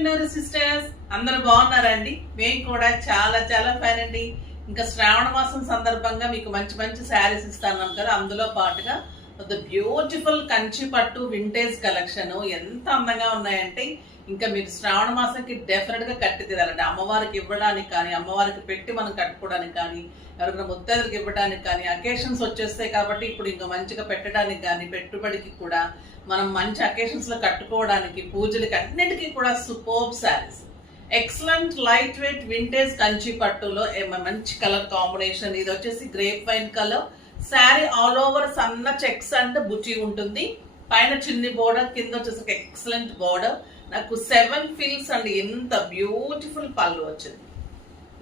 ఎట్లున్నారు సిస్టర్స్? అందరూ బాగున్నారండి? మేము కూడా చాలా చాలా ఫైన్ అండి. ఇంకా శ్రావణ మాసం సందర్భంగా మీకు మంచి మంచి శారీస్ ఇస్తాను కదా. అందులో పాటుగా ద బ్యూటిఫుల్ కంచి పట్టు వింటేజ్ కలెక్షన్ ఎంత అందంగా ఉన్నాయంటే ఇంకా మీరు శ్రావణ మాసంకి డెఫినెట్ గా కట్టి తీరాలండి. అమ్మవారికి ఇవ్వడానికి కానీ, అమ్మవారికి పెట్టి మనం కట్టుకోవడానికి కానీ, ఎవరికైనా ముత్తైదులకు ఇవ్వడానికి కానీ అకేషన్స్ వచ్చేస్తాయి కాబట్టి ఇప్పుడు ఇంకా మంచిగా పెట్టడానికి కానీ, పెట్టుబడికి కూడా మనం మంచి అకేషన్స్ లో కట్టుకోవడానికి, పూజలకి అన్నిటికీ కూడా superb saris. Excellent light weight vintage Kanchi పట్టులో మంచి కలర్ కాంబినేషన్. ఇది వచ్చేసి grape wine colour. Sari all over సన్న చెక్స్ అండ్ బుటీ ఉంటుంది. పైన చిన్ని బోర్డర్, కింద వచ్చేసి ఎక్సలెంట్ బోర్డర్. నాకు 7 ఫీల్స్ అండి. ఎంత బ్యూటిఫుల్ పళ్ళు వచ్చింది.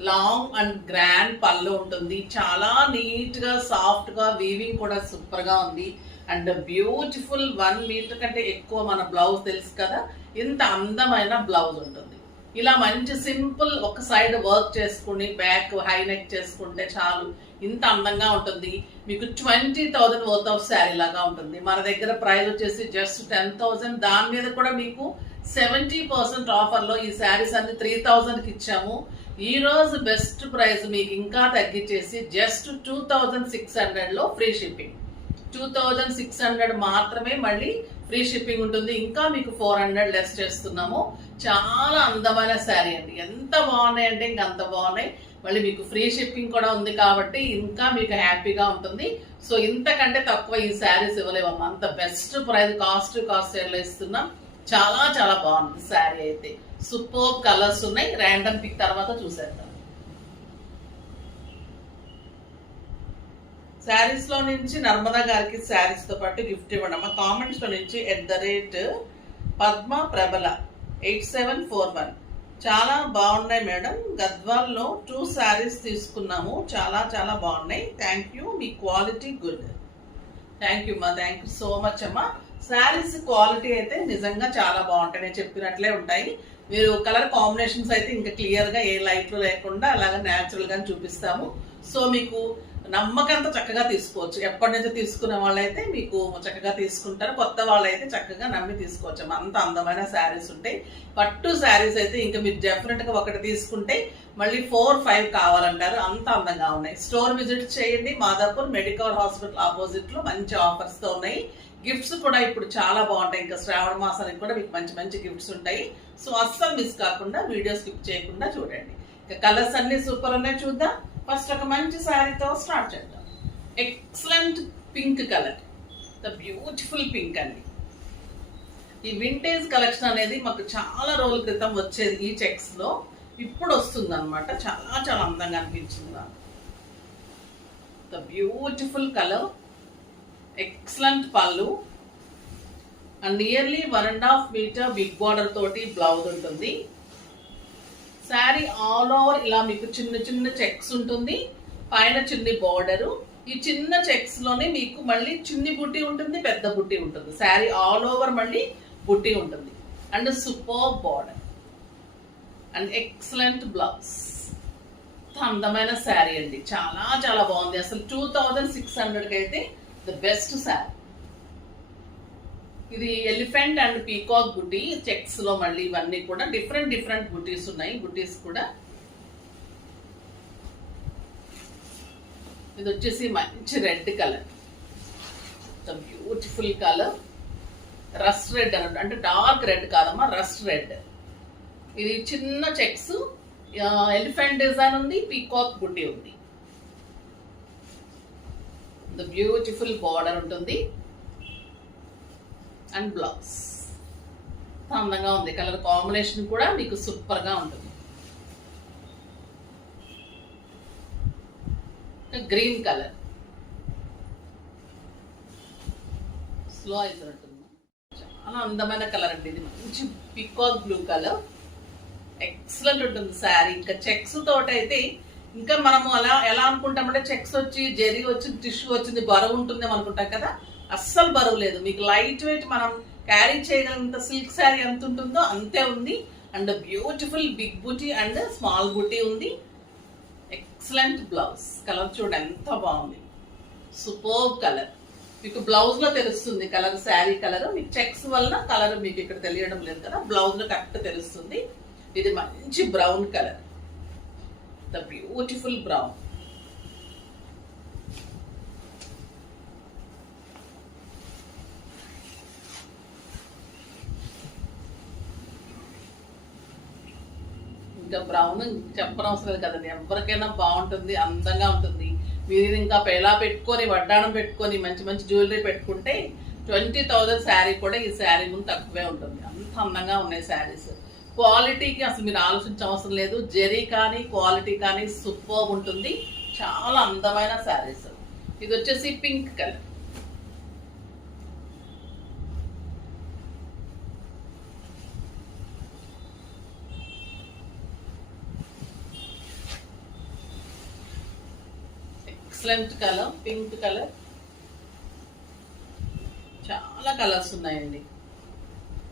లాంగ్ అండ్ గ్రాండ్ పళ్ళు ఉంటుంది. చాలా నీట్ గా సాఫ్ట్ గా వీవింగ్ కూడా సూపర్ గా ఉంది. అండ్ బ్యూటిఫుల్ 1 మీటర్ కంటే ఎక్కువ మన బ్లౌజ్ తెలుసు కదా, ఇంత అందమైన బ్లౌజ్ ఉంటుంది. ఇలా మంచి సింపుల్ ఒక సైడ్ వర్క్ చేసుకుని బ్యాక్ హై నెక్ చేసుకుంటే చాలు, ఇంత అందంగా ఉంటుంది. మీకు 20,000 వర్త్ ఆఫ్ శారీ లాగా ఉంటుంది. మన దగ్గర ప్రైస్ వచ్చేసి జస్ట్ 10,000. దాని మీద కూడా మీకు 70% ఆఫర్ లో ఈ శారీస్ అన్ని 3,000 కి ఇచ్చాము. ఈ రోజు బెస్ట్ ప్రైస్ మీకు ఇంకా తగ్గించేసి జస్ట్ 2,600 లో ఫ్రీ షిప్పింగ్. 2,600 మాత్రమే మళ్ళీ ఫ్రీ షిప్పింగ్ ఉంటుంది. ఇంకా మీకు 400 లెస్ చేస్తున్నాము. చాలా అందమైన శారీ అండి. ఎంత బాగున్నాయి అంటే ఇంకా అంత బాగున్నాయి. మళ్ళీ మీకు ఫ్రీ షిప్పింగ్ కూడా ఉంది కాబట్టి ఇంకా మీకు హ్యాపీగా ఉంటుంది. సో ఇంతకంటే తక్కువ ఈ శారీస్ ఇవ్వలేమమ్మా. అంత బెస్ట్ ప్రైస్ కాస్ట్ సేల్ ఇస్తున్నాం. చాలా చాలా బాగుంది శారీ అయితే. సూపర్ కలర్స్ ఉన్నాయి. ర్యాండమ్ పిక్ తర్వాత చూసేద్దాం. శారీస్ లో నుంచి నర్మదా గారికి శారీస్ తో పాటు గిఫ్ట్ ఇవ్వడం. కామెంట్స్ లో నుంచి @పద్మ ప్రబల 8741 చాలా బాగున్నాయి మేడం. గద్వాల్లో 2 శారీస్ తీసుకున్నాము. చాలా చాలా బాగున్నాయి. Thank you. Me quality good. Thank you అమ్మా. థ్యాంక్ యూ సో మచ్ అమ్మా. శారీస్ క్వాలిటీ అయితే నిజంగా చాలా బాగుంటాయి. నేను చెప్పినట్లే ఉంటాయి. మీరు కలర్ కాంబినేషన్స్ అయితే ఇంకా క్లియర్ గా ఏ లైట్ లో లేకుండా అలాగే న్యాచురల్ గా చూపిస్తాము. సో మీకు నమ్మకంతో చక్కగా తీసుకోవచ్చు. ఎప్పటి నుంచో తీసుకునే వాళ్ళైతే మీకు చక్కగా తీసుకుంటారు. కొత్త వాళ్ళైతే చక్కగా నమ్మి తీసుకోవచ్చు. అంత అందమైన శారీస్ ఉంటాయి. పట్టు శారీస్ అయితే ఇంకా మీరు డెఫినెట్ గా ఒకటి తీసుకుంటే మళ్ళీ 4-5 కావాలంటారు. అంత అందంగా ఉన్నాయి. స్టోర్ విజిట్ చేయండి. మాదాపూర్ మెడికల్ హాస్పిటల్ ఆపోజిట్ లో మంచి ఆఫర్స్ తో ఉన్నాయి. గిఫ్ట్స్ కూడా ఇప్పుడు చాలా బాగుంటాయి. ఇంకా శ్రావణ మాసానికి కూడా మీకు మంచి మంచి గిఫ్ట్స్ ఉంటాయి. సో అస్సలు మిస్ కాకుండా వీడియో స్కిప్ చేయకుండా చూడండి. ఇంకా కలర్స్ అన్ని సూపర్ ఉన్నాయి. చూద్దాం. ఫస్ట్ ఒక మంచి శారీతో స్టార్ట్ చేద్దాం. Excellent pink colour. The beautiful pink అండి. ఈ వింటేజ్ కలెక్షన్ అనేది మాకు చాలా రోజుల క్రితం వచ్చేది ఈ చెక్స్ లో. ఇప్పుడు వస్తుంది అనమాట. చాలా చాలా అందంగా అనిపించింది నాకు. The beautiful colour, excellent pallu and nearly 1.5 metre big border తోటి బ్లౌజ్ ఉంటుంది. శారీ ఆల్ ఓవర్ ఇలా మీకు చిన్న చిన్న చెక్స్ ఉంటుంది. పైన చిన్ని బార్డరు. ఈ చిన్న చెక్స్ లోనే మీకు మళ్ళీ చిన్ని బుట్టి ఉంటుంది, పెద్ద బుట్టి ఉంటుంది. శారీ ఆల్ ఓవర్ మళ్ళీ బుట్టి ఉంటుంది. And super border and excellent blouse. అందమైన శారీ అండి. చాలా చాలా బాగుంది. అసలు 2,600 అయితే ద బెస్ట్ శారీ. ఇది elephant and peacock buti checks లో మళ్ళీ ఇవన్నీ కూడా డిఫరెంట్ డిఫరెంట్ బుటీస్ ఉన్నాయి. బుటీస్ కూడా ఇది వచ్చేసి మంచి red colour. Beautiful colour. Rust red అన్నట్టు, అంటే డార్క్ రెడ్ కాదమ్మా, రస్ట్ రెడ్. ఇది చిన్న చెక్స్, ఎలిఫెంట్ డిజైన్ ఉంది, పీకాక్ బుటీ ఉంది. బ్యూటిఫుల్ బార్డర్ ఉంటుంది అండ్ బ్లౌజ్. అందంగా ఉంది. కలర్ కాంబినేషన్ కూడా మీకు సూపర్ గా ఉంటుంది. గ్రీన్ కలర్ స్లో అవుతున్నట్టుంది. చాలా అందమైన కలర్ అండి. ఇది మంచి పీకాక్ బ్లూ కలర్. ఎక్సలెంట్ ఉంటుంది శారీ. ఇంకా చెక్స్ తోట అయితే ఇంకా మనము అలా ఎలా అనుకుంటామంటే చెక్స్ వచ్చి జెరీ వచ్చి టిష్యూ వచ్చింది బరువు ఉంటుందేమో అనుకుంటాం కదా. అస్సలు బరువు లేదు. మీకు లైట్ వెయిట్ మనం క్యారీ చేయగలిగినంత సిల్క్ శారీ ఎంత ఉంటుందో అంతే ఉంది. And beautiful big buti and small బుటీ ఉంది. Excellent blouse. కలర్ చూడండి ఎంత బాగుంది. Super colour. మీకు బ్లౌజ్ లో తెలుస్తుంది కలర్, శారీ కలర్. మీకు చెక్స్ వలన కలర్ మీకు ఇక్కడ తెలియడం లేదు కదా, బ్లౌజ్ లో కరెక్ట్ తెలుస్తుంది. ఇది మంచి brown colour, the beautiful brown. ఇంకా బ్రౌన్ చెప్పనవసరం లేదు కదండి, ఎవరికైనా బాగుంటుంది, అందంగా ఉంటుంది. మీరు ఇంకా ఎలా పెట్టుకొని వడ్డాణం పెట్టుకొని మంచి మంచి జ్యువెలరీ పెట్టుకుంటే 20,000 శారీ కూడా ఈ శారీ ముందు తక్కువే ఉంటుంది. అంత అందంగా ఉన్నాయి శారీస్. క్వాలిటీకి అసలు మీరు ఆలోచించవసరం లేదు. జెరీ కానీ క్వాలిటీ కానీ సూపర్ ఉంటుంది. చాలా అందమైన శారీస్. ఇది వచ్చేసి pink colour. Excellent colour, pink colour. చాలా కలర్స్ ఉన్నాయండి,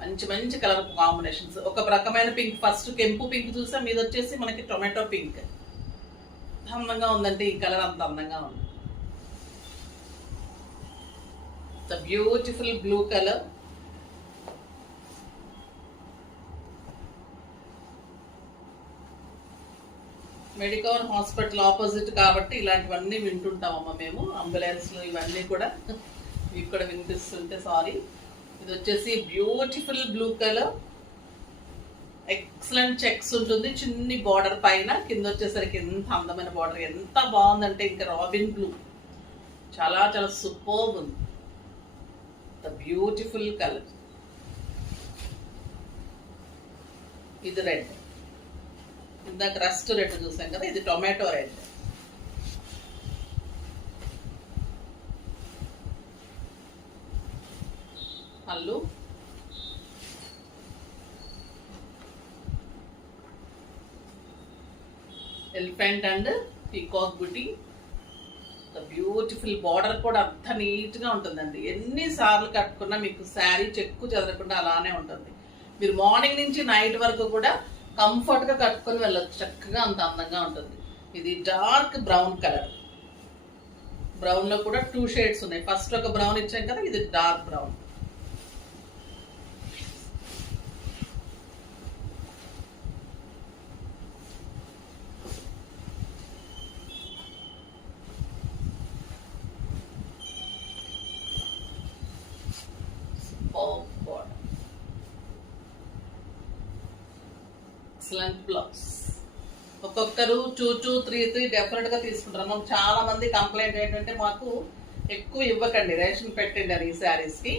మంచి మంచి కలర్ కాంబినేషన్స్. ఒక రకమైన పింక్, ఫస్ట్ కెంపు పింక్ చూసాం, ఇది వచ్చేసి మనకి టొమాటో పింక్. అందంగా ఉందండి, ఈ కలర్ అంత అందంగా ఉంది. The beautiful blue colour. Medicover hospital opposite కాబట్టి ఇలాంటివన్నీ వింటుంటామమ్మా మేము. అంబులెన్స్లు ఇవన్నీ కూడా మీకు కూడా వినిపిస్తుంటే సారీ. ఇది వచ్చేసి beautiful blue colour, excellent checks ఉంటుంది, చిన్ని బార్డర్ పైన, కింద వచ్చేసరికి ఎంత అందమైన బార్డర్, ఎంత బాగుందంటే ఇంకా రాబిన్ బ్లూ. చాలా చాలా సూపర్బ్ ఉంది. The beautiful colour. ఇది రెడ్, ఇందాక రస్ట్ రెడ్ చూసాం కదా, ఇది టొమాటో రెడ్. పళ్ళు, elephant and peacock buti. The beautiful border కూడా అంత నీట్ గా ఉంటుందండి. ఎన్నిసార్లు కట్టుకున్నా మీకు శారీ చెక్కు చెదరకుండా అలానే ఉంటుంది. మీరు మార్నింగ్ నుంచి నైట్ వరకు కూడా కంఫర్ట్ గా కట్టుకొని వెళ్ళొచ్చు, చక్కగా అంత అందంగా ఉంటుంది. ఇది డార్క్ బ్రౌన్ కలర్. బ్రౌన్ లో కూడా 2 షేడ్స్ ఉన్నాయి. ఫస్ట్ ఒక బ్రౌన్ ఇచ్చాం కదా, ఇది డార్క్ బ్రౌన్. Excellent blouse. ఒక్కొక్కరు 2, 3 డెఫినెట్ గా తీసుకుంటారు. మాకు చాలా మంది కంప్లైంట్ ఏంటంటే మాకు ఎక్కువ ఇవ్వకండి, రేషన్ పెట్టండి అని. ఈ శారీస్ కి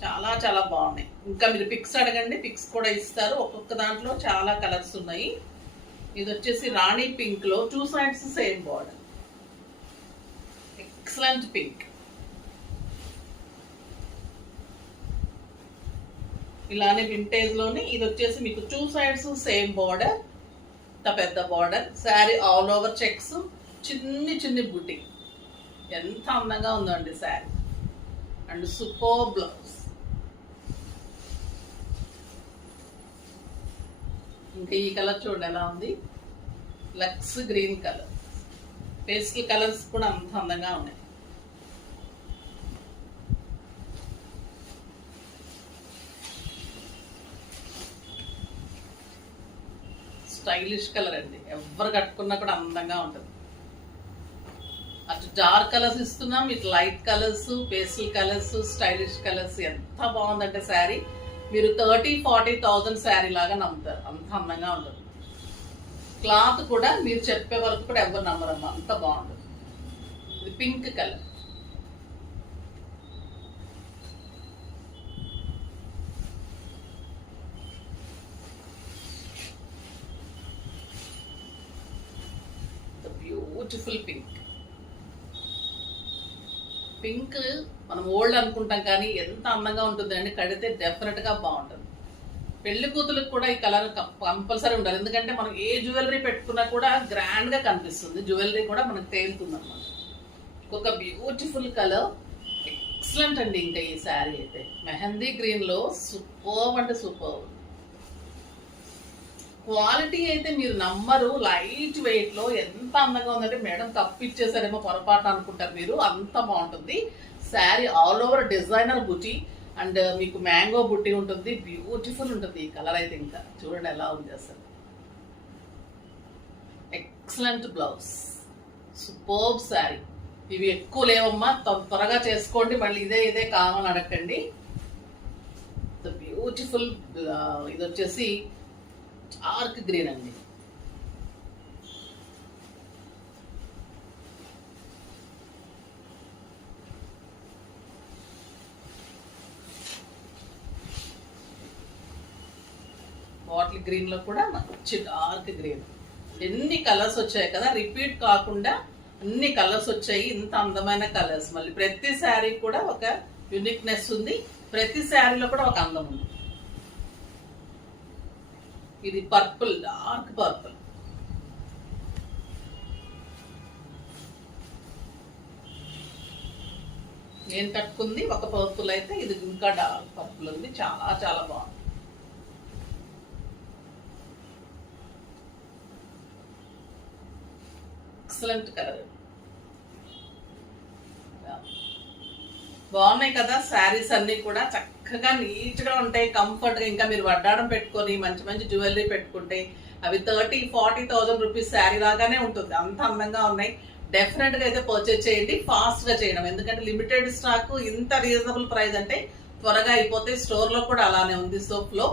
చాలా చాలా బాగున్నాయి. ఇంకా మీరు పిక్స్ అడగండి, పిక్స్ కూడా ఇస్తారు. ఒక్కొక్క దాంట్లో చాలా కలర్స్ ఉన్నాయి. ఇది వచ్చేసి రాణి పింక్ లో 2 sides same border, excellent pink. ఇలానే వింటేజ్ లోని ఇది వచ్చేసి మీకు 2 సైడ్స్ సేమ్ బార్డర్, పెద్ద border. Sari all over checks, చిన్ని చిన్ని బుటీ. ఎంత అందంగా ఉందండి శారీ, అండ్ సూపర్ బ్లౌజ్. ఇంకా ఈ కలర్ చూడండి ఎలా ఉంది, lux green colour. Pastel colours కూడా అంత అందంగా ఉన్నాయి. స్టైలిష్ కలర్ అండి, ఎవరు కట్టుకున్నా కూడా అందంగా ఉంటుంది. అటు డార్క్ కలర్స్ ఇస్తున్నాం, ఇటు light colours, pastel colours, stylish colours. ఎంత బాగుందంటే శారీ, మీరు 30,000-40,000 శారీ లాగా నమ్ముతారు, అంత అందంగా ఉంటుంది. క్లాత్ కూడా మీరు చెప్పే వరకు కూడా ఎవరు నమ్మరమ్మా, అంత బాగుంటుంది. ఇది pink colour. Beautiful pink. Pink మనం ఓల్డ్ అనుకుంటాం కానీ ఎంత అందంగా ఉంటుంది అండి, కడితే డెఫినెట్ గా బాగుంటుంది. పెళ్లి కూతులకు కూడా ఈ కలర్ కంపల్సరీ ఉండాలి, ఎందుకంటే మనం ఏ జ్యువెలరీ పెట్టుకున్నా కూడా గ్రాండ్ గా కనిపిస్తుంది. జ్యువెలరీ కూడా మనకు తేలుతుంది అన్నమాట. ఒక బ్యూటిఫుల్ కలర్, ఎక్సలెంట్ అండి. ఇంకా ఈ శారీ అయితే మెహందీ గ్రీన్ లో సూపర్ అంటే సూపర్. క్వాలిటీ అయితే మీరు నమ్మరు, లైట్ వెయిట్ లో ఎంత అందంగా ఉందంటే మేడం తప్పిచ్చేసారేమో పొరపాటు అనుకుంటారు మీరు, అంత బాగుంటుంది. Sari all over designer buti and మీకు మ్యాంగో బుట్టి ఉంటుంది. బ్యూటిఫుల్ ఉంటుంది ఈ కలర్ అయితే. ఇంకా చూడండి ఎలా ఉంది అసలు. Excellent blouse, superb sari. ఇవి ఎక్కువ లేవమ్మా, త్వరగా చేసుకోండి. మళ్ళీ ఇదే కావాలని అడగండి. బ్యూటిఫుల్. ఇది వచ్చేసి డార్క్ గ్రీన్ అండి. బాటిల్ గ్రీన్ లో కూడా మంచి డార్క్ గ్రీన్. ఎన్ని కలర్స్ వచ్చాయి కదా, రిపీట్ కాకుండా అన్ని కలర్స్ వచ్చాయి. ఇంత అందమైన కలర్స్. మళ్ళీ ప్రతి శారీ కూడా ఒక యూనిక్నెస్ ఉంది, ప్రతి శారీలో కూడా ఒక అందం ఉంది. ఇది పర్పుల్, డార్క్ పర్పుల్. నేను కట్టుకుంది ఒక పర్పుల్ అయితే, ఇది ఇంకా డార్క్ పర్పుల్ ఉంది. చాలా చాలా బాగుంది. Excellent colour. బాగున్నాయి కదా శారీస్ అన్ని కూడా. చక్కగా నీట్ గా ఉంటాయి, కంఫర్ట్ గా. ఇంకా మీరు వడ్డాడం పెట్టుకొని మంచి మంచి జ్యువెలరీ పెట్టుకుంటే అవి 30,000-40,000 రూపీస్ శారీ లాగానే ఉంటుంది. అంత అందంగా ఉన్నాయి. డెఫినెట్ గా అయితే పర్చేజ్ చేయండి. ఫాస్ట్ గా చేయడం, ఎందుకంటే లిమిటెడ్ స్టాక్. ఇంత రీజనబుల్ ప్రైస్ అంటే త్వరగా అయిపోతాయి. స్టోర్ లో కూడా అలానే ఉంది. సోప్ లో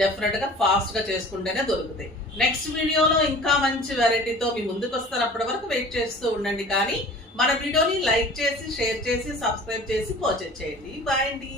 డెఫినెట్ గా ఫాస్ట్ గా చేసుకుంటేనే దొరుకుతాయి. నెక్స్ట్ వీడియోలో ఇంకా మంచి వెరైటీతో మీ ముందుకు వస్తారు. అప్పటి వరకు వెయిట్ చేస్తూ ఉండండి. కానీ మన వీడియోని లైక్ చేసి, షేర్ చేసి, సబ్స్క్రైబ్ చేసి పర్చేజ్ చేయండి. బాయ్ అండి.